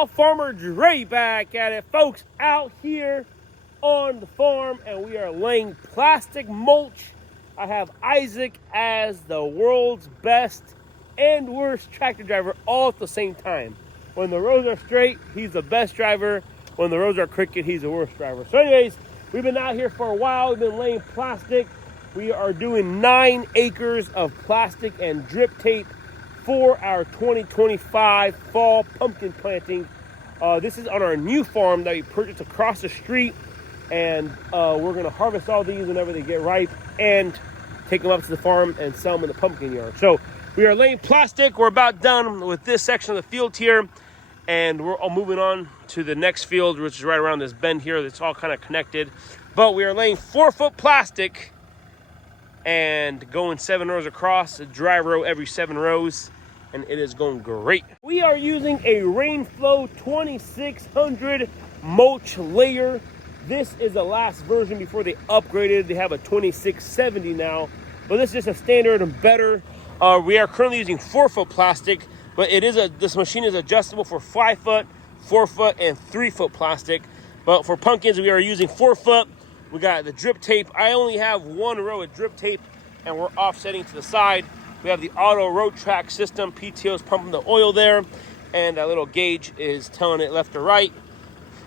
y'all, Farmer Dre back at it, folks, out here on the farm, and we are laying plastic mulch. I have Isaac as the world's best and worst tractor driver all at the same time. When the roads are straight, he's the best driver. When the roads are crooked, he's the worst driver. So anyways, we've been out here for a while. We've been laying plastic. We are doing 9 acres of plastic and drip tape for our 2025 fall pumpkin planting. This is on our new farm that we purchased across the street, and we're gonna harvest all these whenever they get ripe and take them up to the farm and sell them in the pumpkin yard. So we are laying plastic. We're about done with this section of the field here, and we're all moving on to the next field, which is right around this bend here. That's all kind of connected, but we are laying 4-foot plastic and going 7 rows across, a dry row every 7 rows, and it is going great. We are using a Rainflow 2600 mulch layer. This is the last version before they upgraded. They have a 2670 now, but this is just a standard and better. We are currently using 4-foot plastic, but this machine is adjustable for 5-foot, 4-foot, and 3-foot plastic. But for pumpkins, we are using 4-foot. We got the drip tape. I only have 1 row of drip tape, and we're offsetting to the side. We have the auto road track system. PTO's pumping the oil there, and that little gauge is telling it left or right.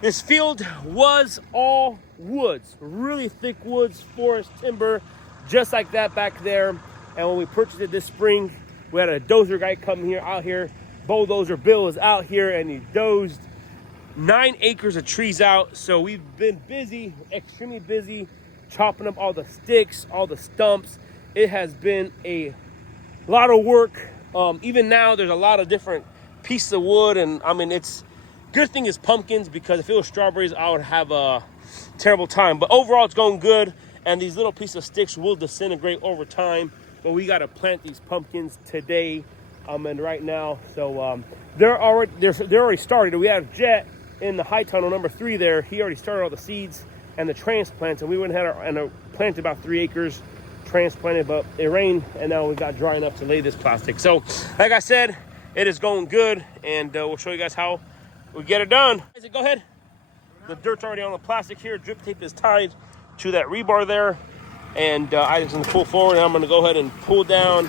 This field was all woods, really thick woods, forest, timber, just like that back there. And when we purchased it this spring, we had a dozer guy come out here. Bulldozer Bill is out here, and he dozed 9 acres of trees out. So we've been busy, extremely busy, chopping up all the sticks, all the stumps. It has been a lot of work. Even now, there's a lot of different pieces of wood, and I mean, good thing is pumpkins, because if it was strawberries, I would have a terrible time. But overall, it's going good, and these little pieces of sticks will disintegrate over time. But we got to plant these pumpkins today, and right now. So they're already started. We have Jet in the high tunnel number 3 there. He already started all the seeds and the transplants, and we went ahead and planted about 3 acres, transplanted, but it rained, and now we got dry enough to lay this plastic. So like I said, it is going good, and we'll show you guys how we get it done. Isaac, go ahead. The dirt's already on the plastic here. Drip tape is tied to that rebar there, and Isaac's gonna pull forward, and I'm gonna go ahead and pull down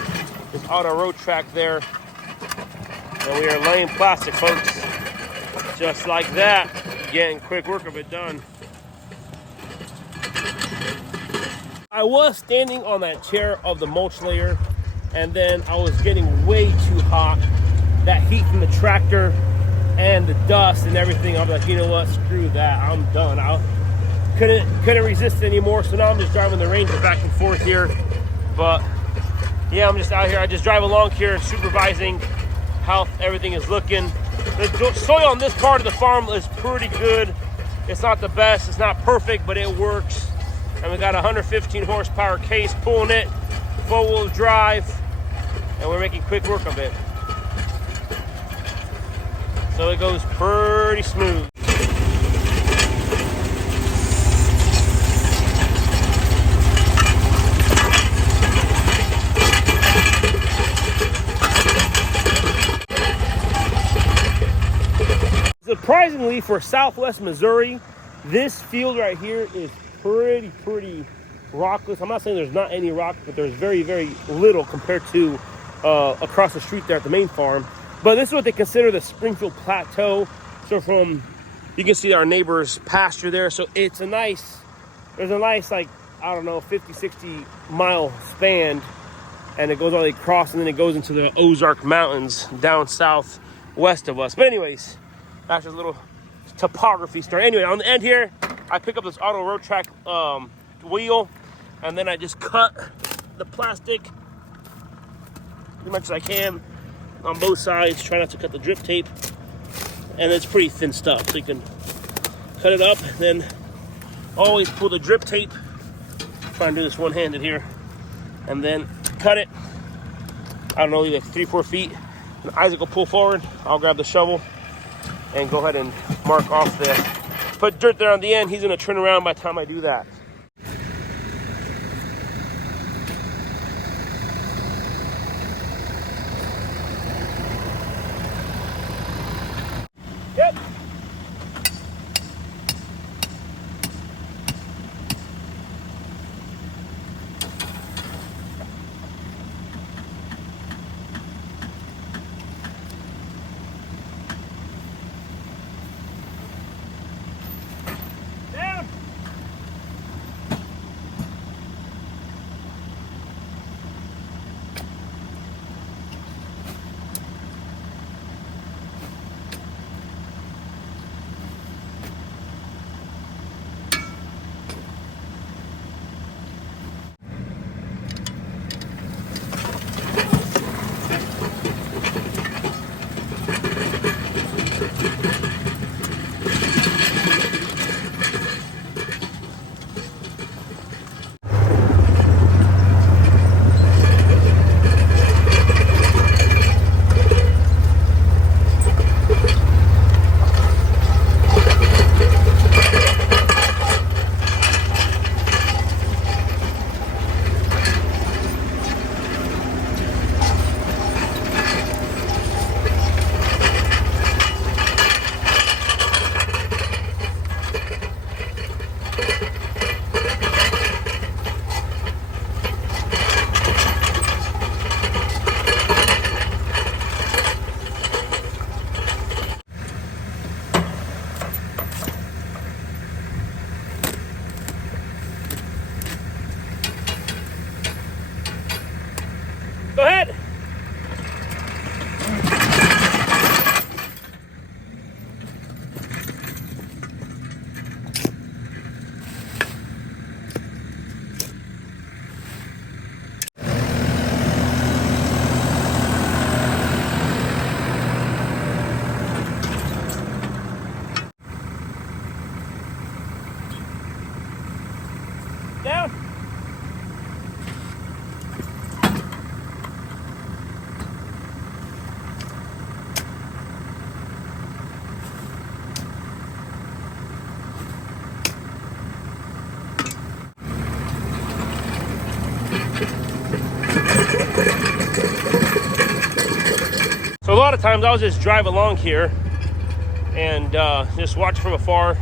this auto road track there, and we are laying plastic, folks, just like that, getting quick work of it done. I was standing on that chair of the mulch layer, and then I was getting way too hot. That heat from the tractor and the dust and everything, I'm like, you know what, screw that, I'm done. I couldn't resist it anymore, so now I'm just driving the Ranger back and forth here. But yeah, I'm just out here. I just drive along here supervising how everything is looking. The soil on this part of the farm is pretty good. It's not the best, it's not perfect, but it works. And we got a 115 horsepower case pulling it, 4-wheel drive, and we're making quick work of it. So it goes pretty smooth. Surprisingly, for Southwest Missouri, this field right here is pretty rockless. I'm not saying there's not any rock, but there's very little compared to across the street there at the main farm. But this is what they consider the Springfield Plateau. So you can see our neighbor's pasture there. So there's a nice, like, I don't know, 50-60 mile span, and it goes all the way across, and then it goes into the Ozark Mountains down south west of us. But anyways, that's just a little topography story. Anyway, on the end here, I pick up this auto road track wheel, and then I just cut the plastic as much as I can on both sides. Try not to cut the drip tape, and it's pretty thin stuff, so you can cut it up, then always pull the drip tape. Try and do this one-handed here, and then cut it, I don't know, like 3-4 feet, and Isaac will pull forward. I'll grab the shovel and go ahead and mark off put dirt there on the end. He's gonna turn around by the time I do that. Yep, times I'll just drive along here and just watch from afar.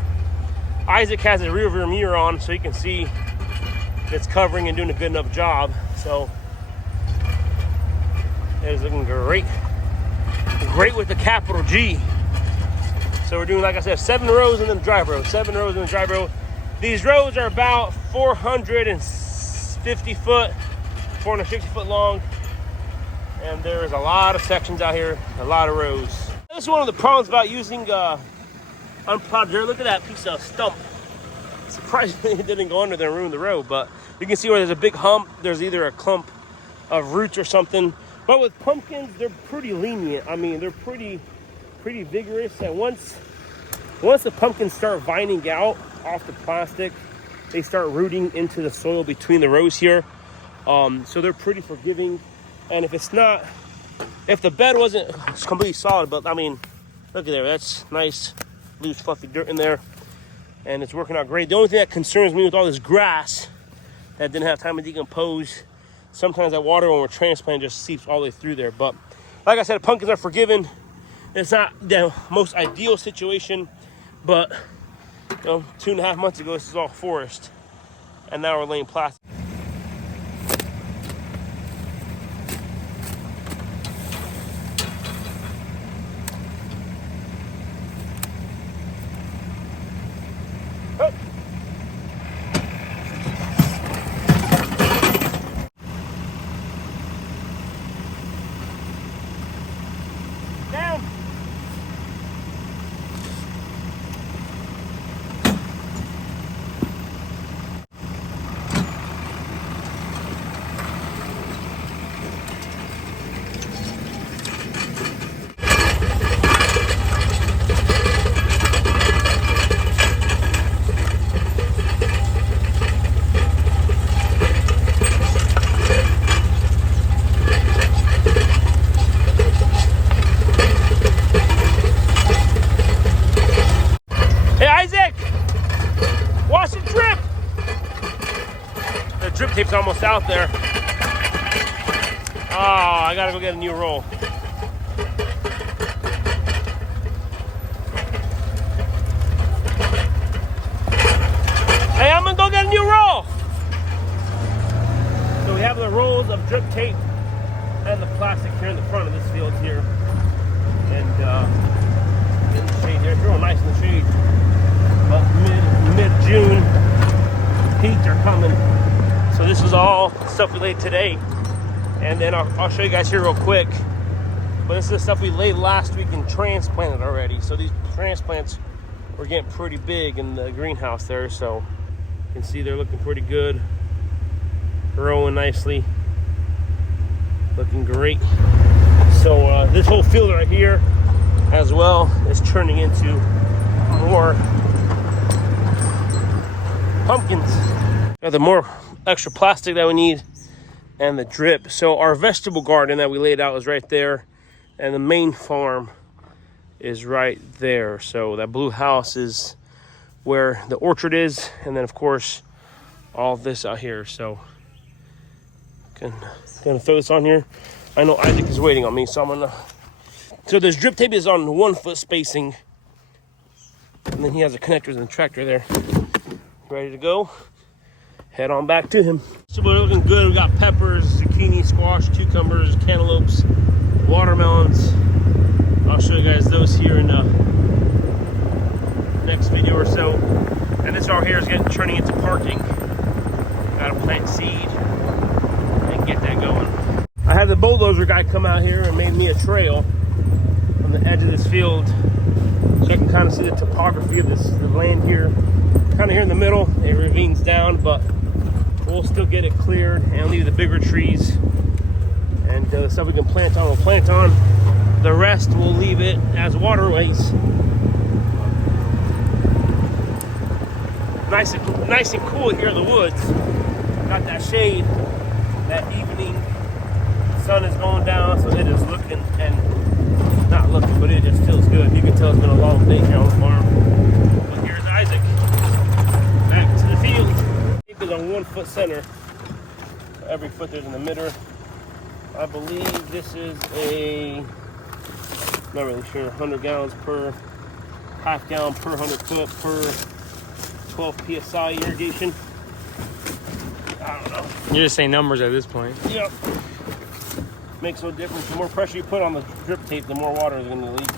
Isaac has a rear view mirror on, so you can see it's covering and doing a good enough job. So it is looking great. Great with the capital G. So we're doing, like I said, 7 rows and then the drive row. 7 rows and the drive row. These rows are about 450 foot, 460 foot long. And there is a lot of sections out here, a lot of rows. This is one of the problems about using unplowed dirt. Look at that piece of stump. Surprisingly, it didn't go under there and ruin the road, but you can see where there's a big hump. There's either a clump of roots or something. But with pumpkins, they're pretty lenient. I mean, they're pretty vigorous. And once the pumpkins start vining out off the plastic, they start rooting into the soil between the rows here. So they're pretty forgiving. And if the bed wasn't completely solid, but I mean, look at there, that's nice, loose, fluffy dirt in there. And it's working out great. The only thing that concerns me with all this grass that didn't have time to decompose, sometimes that water when we're transplanting just seeps all the way through there. But like I said, pumpkins are forgiven. It's not the most ideal situation, but 2.5 months ago, this is all forest. And now we're laying plastic. Drip tape's almost out there. Oh, I gotta go get a new roll. Hey, I'm gonna go get a new roll. So we have the rolls of drip tape and the plastic here in the front of this field here. And in the shade here, it's real nice in the shade. But mid-June, heat are coming. So this is all stuff we laid today. And then I'll show you guys here real quick. But this is the stuff we laid last week and transplanted already. So these transplants were getting pretty big in the greenhouse there. So you can see they're looking pretty good. Growing nicely. Looking great. So this whole field right here as well is turning into more pumpkins. Got the more extra plastic that we need and the drip. So our vegetable garden that we laid out is right there, and the main farm is right there. So that blue house is where the orchard is, and then of course all this out here. So gonna throw this on here. I know Isaac is waiting on me, so I'm gonna. So this drip tape is on 1 foot spacing, and then he has the connectors in the tractor there, ready to go. Head on back to him. So we're looking good. We got peppers, zucchini, squash, cucumbers, cantaloupes, watermelons. I'll show you guys those here in the next video or so. And this right here is turning into parking. Gotta plant seed and get that going. I had the bulldozer guy come out here and made me a trail on the edge of this field, so I can kind of see the topography of the land here. Kind of here in the middle, it ravines down, but we'll still get it cleared and leave the bigger trees. And the stuff we can plant on, we'll plant on. The rest, we'll leave it as waterways. Nice and cool here in the woods. Got that shade, that evening. The sun is going down, so it is looking, and not looking, but it just feels good. You can tell it's been a long day here on the farm. But here's Isaac. Back to the field. Tape is on 1 foot center. Every foot there's an emitter. I believe this is a Not really sure. 100 gallons per half gallon per 100 foot per 12 psi irrigation. I don't know. You're just saying numbers at this point. Yep. Makes no difference. The more pressure you put on the drip tape, the more water is going to leak.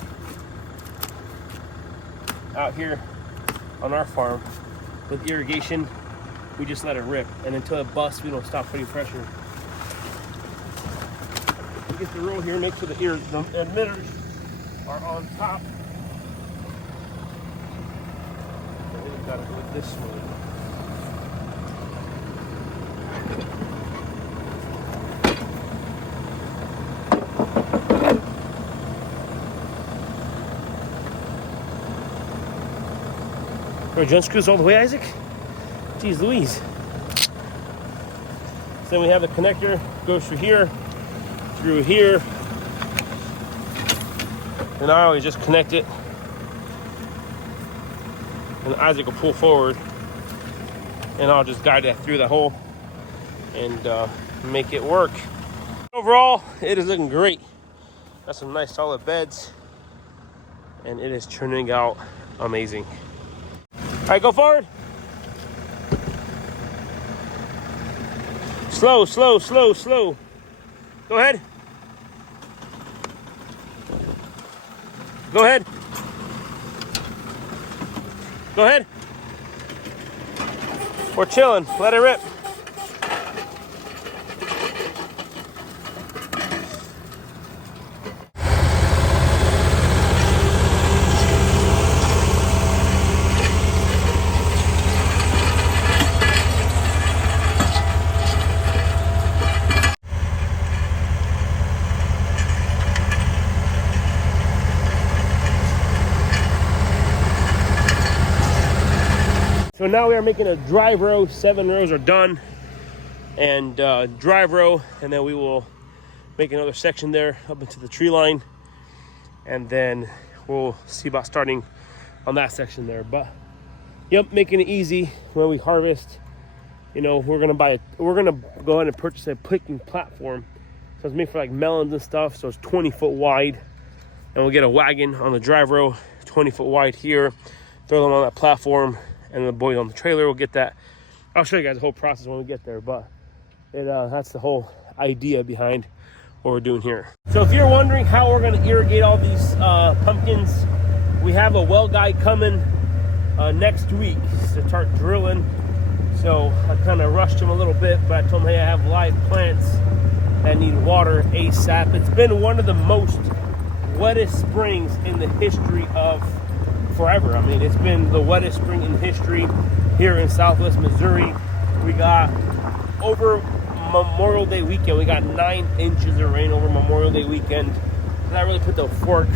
Out here on our farm with irrigation, we just let it rip, and until it busts, we don't stop putting pressure. We get the row here, make sure the emitters are on top. And then we got to do it this way. Or jump screws all the way, Isaac? Jeez Louise. So then we have the connector, goes through here, and I always just connect it. And Isaac will pull forward, and I'll just guide that through the hole and make it work. Overall, it is looking great. Got some nice solid beds, and it is turning out amazing. All right, go forward. Slow, slow, slow, slow. Go ahead. Go ahead. Go ahead. We're chilling. Let it rip. So now we are making a drive row. 7 rows are done, and drive row, and then we will make another section there up into the tree line, and then we'll see about starting on that section there. But yep, making it easy when we harvest. You know, we're gonna go ahead and purchase a picking platform. So it's made for like melons and stuff. So it's 20 foot wide, and we'll get a wagon on the drive row, 20 foot wide here. Throw them on that platform, and the boys on the trailer will get that. I'll show you guys the whole process when we get there, but that's the whole idea behind what we're doing here. So if you're wondering how we're gonna irrigate all these pumpkins, we have a well guy coming next week to start drilling. So I kind of rushed him a little bit, but I told him, hey, I have live plants that need water ASAP. It's been one of the most wettest springs in the history of forever. I mean, it's been the wettest spring in history here in Southwest Missouri. We got over Memorial Day weekend, we got 9 inches of rain over Memorial Day weekend. That really put the fork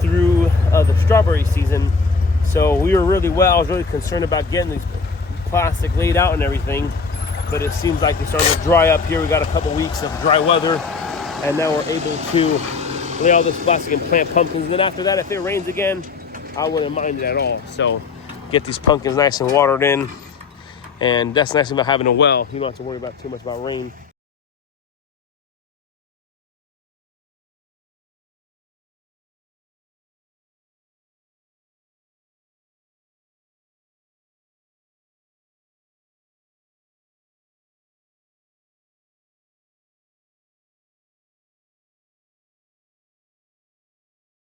through the strawberry season. So we were really I was really concerned about getting these plastic laid out and everything, but it seems like they started to dry up here. We got a couple weeks of dry weather, and now we're able to lay all this plastic and plant pumpkins. And then after that, if it rains again, I wouldn't mind it at all. So get these pumpkins nice and watered in, and that's nice about having a well. You don't have to worry about too much about rain.